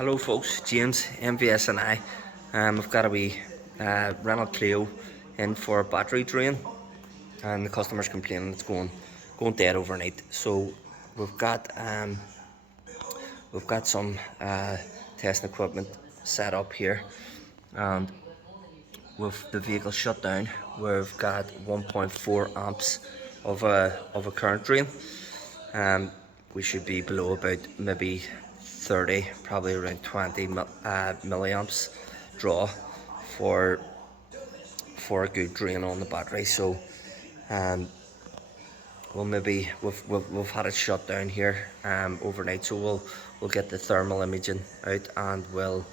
Hello folks, James, MVS and I. I've got a wee rental Clio in for a battery drain, and the customer's complaining it's going dead overnight. So we've got some testing equipment set up here, and with the vehicle shut down, we've got 1.4 amps of a current drain. We should be below about maybe 30, probably around 20 milliamps draw for a good drain on the battery. So we'll maybe we've had it shut down here overnight, so we'll get the thermal imaging out, and we'll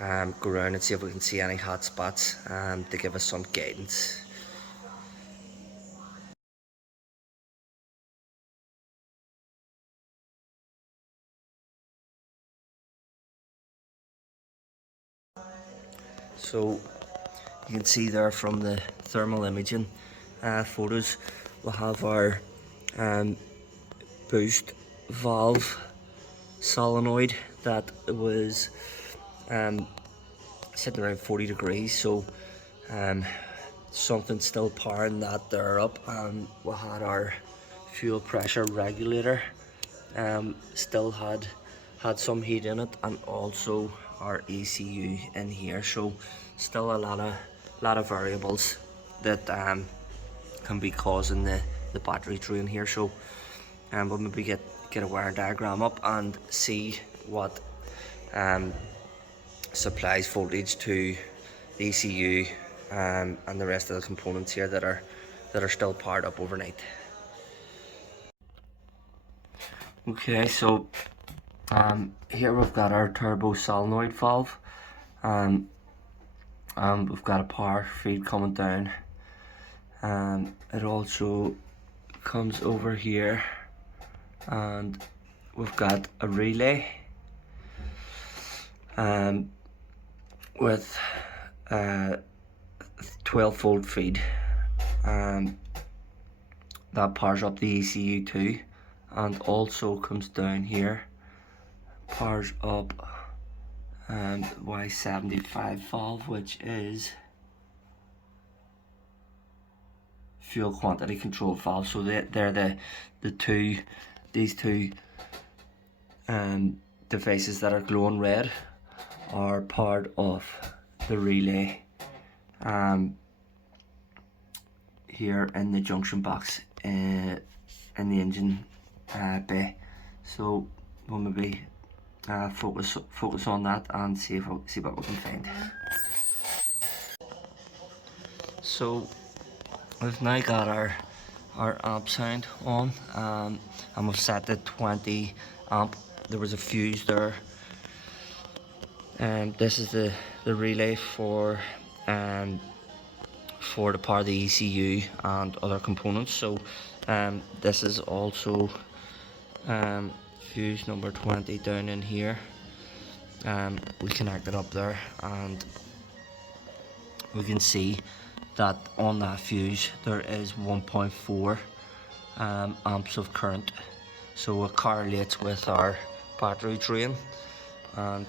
go around and see if we can see any hot spots to give us some guidance. So you can see there from the thermal imaging photos, we'll have our boost valve solenoid that was sitting around 40 degrees, so something still powering that there up, and we had our fuel pressure regulator still had some heat in it, and also our ECU in here. So still a lot of variables that can be causing the battery drain here. So we'll maybe get a wire diagram up and see what supplies voltage to the ECU and the rest of the components here that are still powered up overnight. Okay, so here we've got our turbo solenoid valve, and we've got a power feed coming down. It also comes over here, and we've got a relay with 12-volt feed that powers up the ECU too, and also comes down here, powers up Y75 valve, which is fuel quantity control valve. So they're these two devices that are glowing red are part of the relay here in the junction box in the engine bay. So we'll maybe focus on that and see what we can find. So we've now got our amp sound on, and we've set the 20 amp. There was a fuse there, and this is the relay for the power of the ECU and other components. So this is also fuse number 20 down in here. We connect it up there, and we can see that on that fuse there is 1.4 amps of current, so it correlates with our battery drain and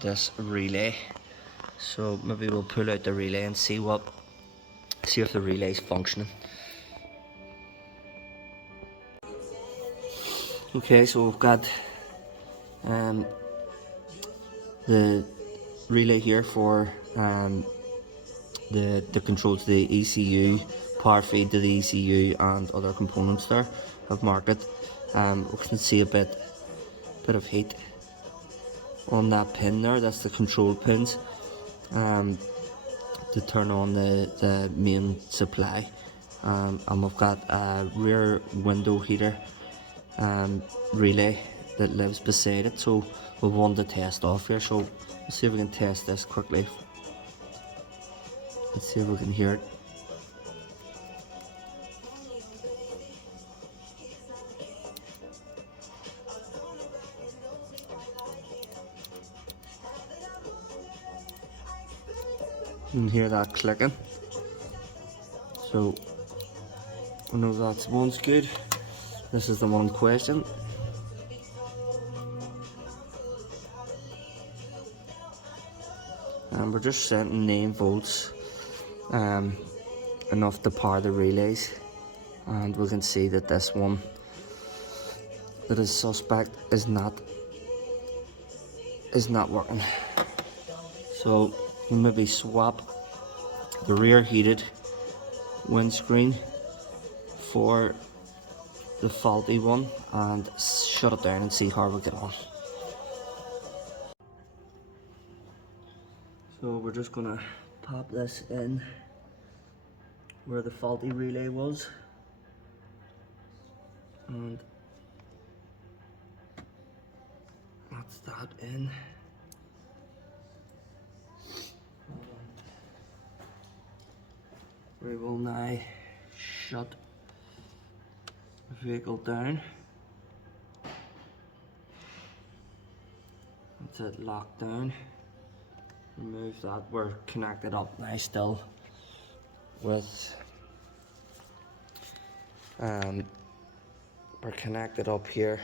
this relay. So maybe we'll pull out the relay and see if the relay is functioning. Okay, so we've got the relay here for the controls to the ECU, power feed to the ECU and other components there. I've marked it. We can see a bit of heat on that pin there. That's the control pins to turn on the main supply. And we've got a rear window heater relay that lives beside it, so we'll want to test off here. So let's see if we can test this quickly. Let's see if we can hear it. You can hear that clicking, so I know that one's good. This is the one in question. and we're just setting 9 volts, enough to power the relays, and we can see that this one that is suspect is not working. So we'll maybe swap the rear heated windscreen for the faulty one and shut it down and see how we get on. So we're just gonna pop this in where the faulty relay was, and that's that in. We will now shut the vehicle down. That's it, locked down. Remove that. We're connected up now still with we're connected up here,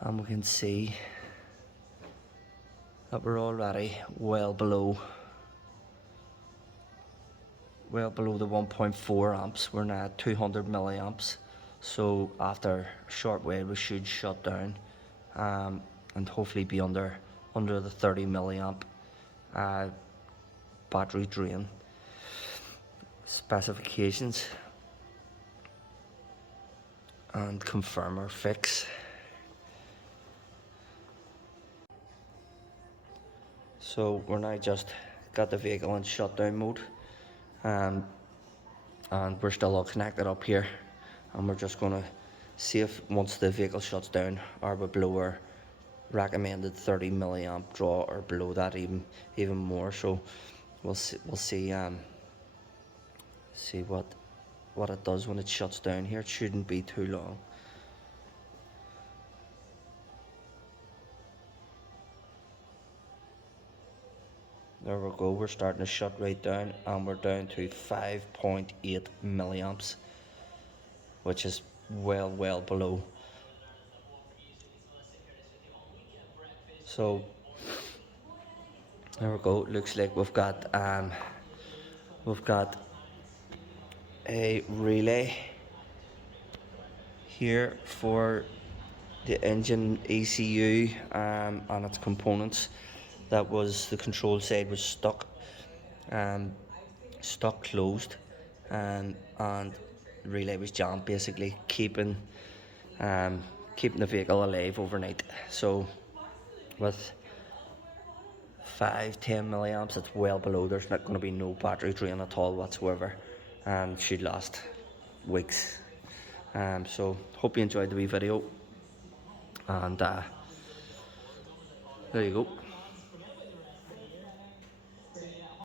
and we can see that we're already well below the 1.4 amps. We're now at 200 milliamps, so after a short while we should shut down, and hopefully be under the 30 milliamp battery drain specifications, and confirm our fix. So we're now just got the vehicle in shutdown mode, and we're still all connected up here, and we're just going to see if once the vehicle shuts down, are we below our recommended 30 milliamp draw or below that even more. So we'll see what it does when it shuts down here. It shouldn't be too long. There we go, we're starting to shut right down, and we're down to 5.8 milliamps, which is well below. So there we go. Looks like we've got a relay here for the engine ECU and its components. That was the control side was stuck closed, and the relay was jammed, basically keeping the vehicle alive overnight. So with 5-10 milliamps, it's well below. There's not going to be no battery drain at all whatsoever, and should last weeks. So hope you enjoyed the wee video, and there you go.